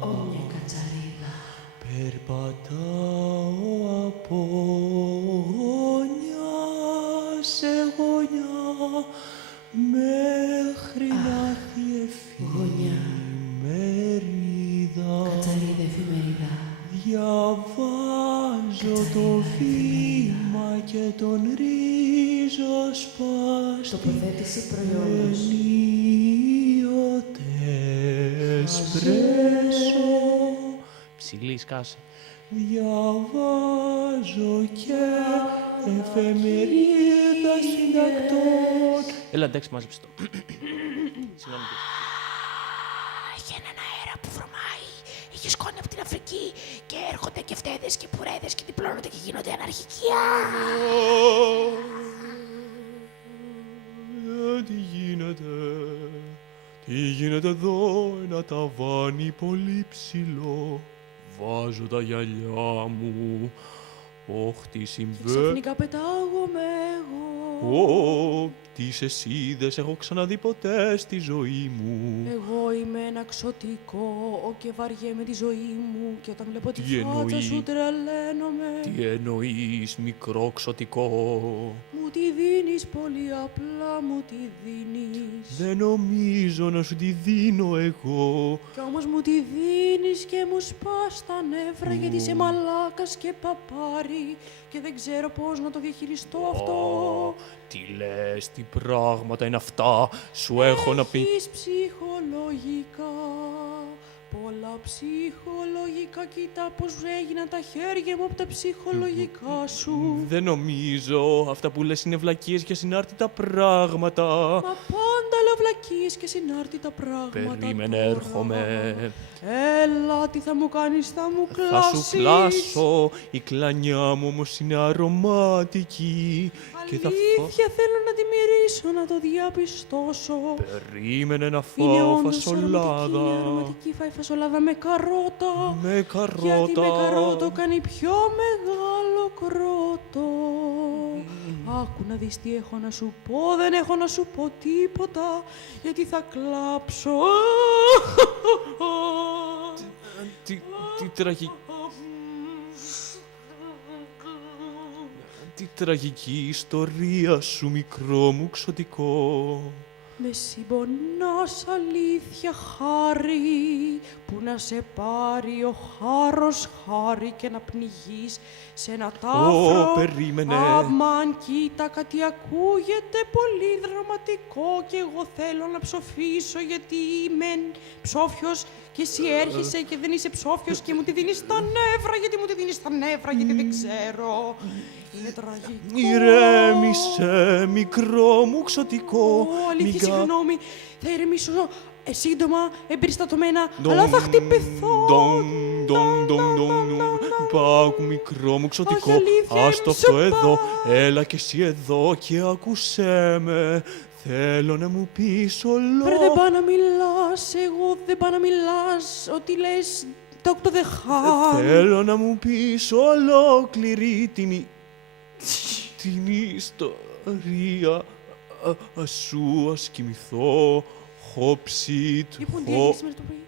Ω μια κατσαρίδα. Περπατάω από γωνιά σε γωνιά μέχρι να έρθει εφημερίδα. Κατσαρίδα εφημερίδα. Διαβάζω το βήμα και τον ρίζοσπάστη. Τοποθέτηση προϊόντος. Ενίοτε εσπρέσο. Ψηλή σκάσε. Διαβάζω και εφημερίδα συντακτών. Έλα, εντάξει, μάζεψε το. Συγγνώμη. Έχει έναν αέρα που βρωμάει, έχει σκόνη από την Αφρική και έρχονται και φτέδες και πουρέδες και διπλώνονται και γίνονται αναρχικοί. Τι γίνεται, τι γίνεται εδώ, ένα ταβάνι πολύ ψηλό. Βάζω τα γυαλιά μου, όχ τι συμβαίνει. Ξαφνικά πετάγομαι εγώ. Ω, τις αισίδες έχω ξαναδεί ποτέ στη ζωή μου. Εγώ είμαι ένα ξωτικό και βαριέμαι τη ζωή μου και όταν βλέπω τη Τι φάτσα εννοεί? σου τρελαίνομαι. Τι εννοείς μικρό ξωτικό? Μου τη δίνεις πολύ απλά, μου τη δίνεις. Δεν νομίζω να σου τη δίνω εγώ. Κι όμως μου τη δίνεις και μου σπάς τα νεύρα γιατί είσαι μαλάκας και παπάρι και δεν ξέρω πώς να το διαχειριστώ αυτό. Τι λες, τι πράγματα είναι αυτά, σου έχω να πει. Έχεις ψυχολογικά, πολλά ψυχολογικά. Κοίτα πως έγιναν τα χέρια μου από τα ψυχολογικά σου. Δεν νομίζω, αυτά που λες είναι βλακίες και συνάρτητα πράγματα. Μα πάντα λέω βλακίες και συνάρτητα πράγματα. Περίμενε, τώρα. έρχομαι. Έλα, τι θα μου κάνεις, θα μου κλάσεις. Θα σου κλάσω, η κλανιά μου όμως είναι αρωματική. Και θα Αλήθεια θέλω να τη μυρίσω, να το διαπιστώσω. Περίμενε να Είναι φάω όντως φασολάδα. αρωματική, φάει φασολάδα με καρότα. Με καρότα. Γιατί με καρότο κάνει πιο μεγάλο κρότο. Άκου να δεις τι έχω να σου πω, δεν έχω να σου πω τίποτα, γιατί θα κλάψω. Τι Τι τραγική ιστορία σου, μικρό μου ξωτικό. Με συμπονάς αλήθεια χάρη, που να σε πάρει ο χάρος χάρη και να πνιγείς σε ένα τάφρο. Περίμενε. Αμάν, κοίτα, κάτι ακούγεται πολύ δραματικό και εγώ θέλω να ψοφήσω γιατί είμαι ψόφιος και εσύ έρχεσαι και δεν είσαι ψόφιος και μου τη δίνεις τα νεύρα, γιατί μου τη δίνεις τα νεύρα, γιατί δεν ξέρω. Είναι τραγικό. Ηρέμησε, μικρό μου ξωτικό. Αλήθεια, συγγνώμη. Θα ηρεμήσω σύντομα, εμπεριστατωμένα, αλλά θα χτυπηθώ. Πάκου, μικρό μου ξωτικό. Όχι, αλήθεια, Άστο αυτό εδώ. Έλα κι εσύ εδώ και άκουσέ με. Θέλω να μου πεις Βρε, δεν πάω να μιλάς, εγώ δεν πάω να μιλάς. Ό,τι λες, Dr. The Hand. Θέλω να μου πεις ολόκληρη την ιστορία σου, ας κοιμηθώ. Χόψιτ, Λοιπόν, τι έγινε σήμερα το πρωί.